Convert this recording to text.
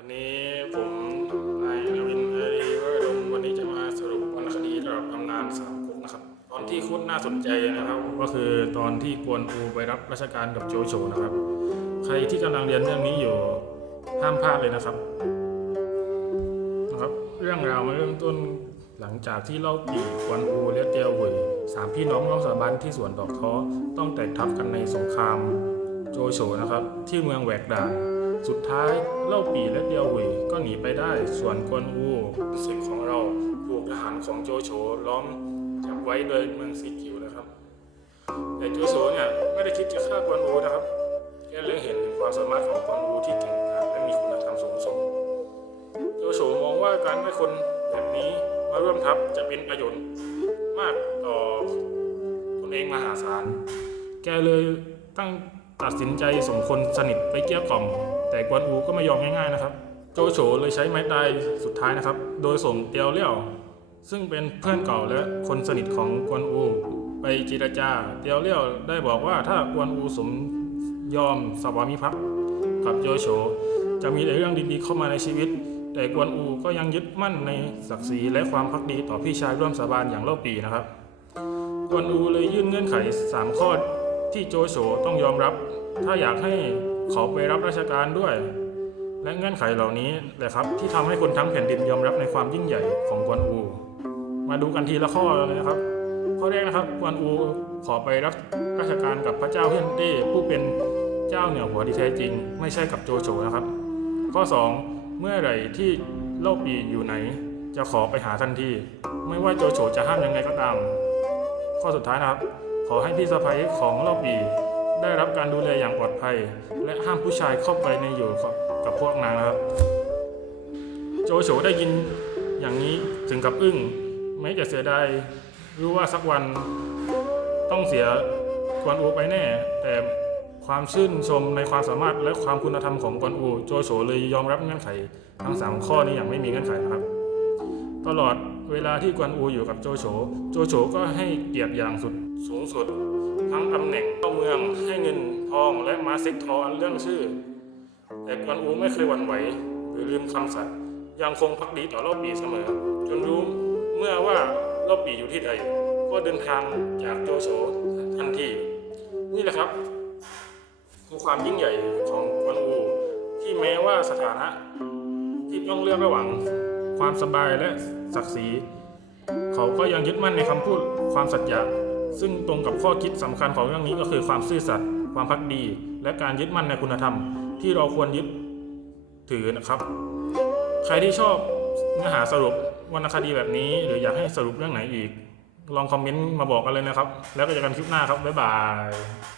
วันนี้ผมนายนวินเอรีวรดมวันนี้จะมาสรุปวรรณคดีระดับตำนานสามก๊กนะครับ ตอนที่คุดน่าสนใจนะครับ ก็คือตอนที่กวนอูไปรับราชการกับโจโฉนะครับ ใครที่กำลังเรียนเรื่องนี้อยู่ห้ามพลาดเลยนะครับนะครับ เรื่องราวมันเริ่มต้นหลังจากที่เล่าปีกวนอูและเตียวหวยสามพี่น้องร่วมสาบานที่สวนดอกท้อต้องแตกทัพกันในสงคราม โจโฉนะครับ ที่เมืองแหวกด่านสุดท้ายเล่าปีและเดียวหวยก็หนีไปได้ ส่วนกวนอูสิทธิ์ของเราถูกทหารของโจโฉล้อมจับไว้โดยเมืองซีกิวนะครับ แต่โจโฉเนี่ยไม่ได้คิดจะฆ่ากวนอูนะครับแค่เล็งเห็นถึงความสามารถของกวนอูที่เก่งกาจและมีคุณธรรมสูงส่งโจโฉมองว่าการได้คนแบบนี้มาร่วมทัพจะเป็นประโยชน์มากต่อตนเองมหาศาล แกเลยตั้ง ตัดสินใจส่งคนสนิทไปเกลี้ยกล่อม แต่กวนอูก็ไม่ยอมง่ายๆนะครับ โจโฉเลยใช้ไม้ตายสุดท้ายนะครับ โดยส่งเตียวเลี่ยว ซึ่งเป็นเพื่อนเก่าและคนสนิทของกวนอู ไปเจรจา เตียวเลี่ยวได้บอกว่าถ้ากวนอูสมยอมสวามิภักดิ์กับโจโฉจะมีแต่เรื่องดีๆเข้ามาในชีวิต แต่กวนอูก็ยังยึดมั่นในศักดิ์ศรีและความพักดีต่อพี่ชายร่วมสาบานอย่างเล่าปีนะครับ กวนอูเลยยื่นเงื่อนไข 3 ข้อ ที่โจโฉต้องยอมรับ ถ้าอยากให้เขาไปรับราชการด้วย และเงื่อนไขเหล่านี้แหละครับที่ทำให้คนทั้งแผ่นดินยอมรับในความยิ่งใหญ่ของกวนอู มาดูกันทีละข้อเลยนะครับ ข้อแรกนะครับกวนอูขอไปรับราชการกับพระเจ้าเฮียนเต้ผู้เป็นเจ้าเหนือหัวที่แท้จริง ไม่ใช่กับโจโฉนะครับ ข้อ 2 เมื่อไหร่ที่เล่าปีอยู่ไหน จะขอไปหาทันที ไม่ว่าโจโฉจะห้ามยังไงก็ตาม ข้อสุดท้ายนะครับ ขอให้พี่สะใภ้ของเล่าปีได้รับการดูแลอย่างปลอดภัย และห้ามผู้ชายเข้าไปในอยู่กับพวกนางนะครับ โจโฉได้ยินอย่างนี้ถึงกับอึ้งแม้จะเสียดายรู้ว่าสักวันต้องเสียกวนอูไปแน่ แต่ความชื่นชมในความสามารถและความคุณธรรมของกวนอู โจโฉเลยยอมรับเงื่อนไข ทั้งสามข้อนี้อย่างไม่มีเงื่อนไขนะครับ ตลอดเวลาที่กวนอูอยู่กับโจโฉโจโฉก็ให้เกียรติอย่างสุด สูงสุด ทั้งตำแหน่งเข้าเมืองให้เงินทองและมาเซ็กทออันเรื่องชื่อ แต่กวนอูไม่เคยหวั่นไหวหรือลืมคำสัตย์ยังคงพักดีต่อเล่าปีเสมอ จนรู้เมื่อว่าเล่าปีอยู่ที่ใด ก็เดินทางจากโจโฉทันทีนี่แหละครับคือความยิ่งใหญ่ของกวนอูที่แม้ว่าสถานะ ที่ต้องเลือกระหว่างความสบายและศักดิ์ศรี เขาก็ยังยึดมั่นในคำพูดความสัตย์ ซึ่งตรงกับข้อคิดสำคัญของเรื่องนี้ก็คือความซื่อสัตย์ความพักดี และการยึดมั่นในคุณธรรม ที่เราควรยึดถือนะครับ ใครที่ชอบเนื้อหาสรุปวรรณคดีแบบนี้ หรืออยากให้สรุปเรื่องไหนอีก ลองคอมเมนต์มาบอกกันเลยนะครับ แล้วก็เจอกันคลิปหน้าครับบ๊ายบาย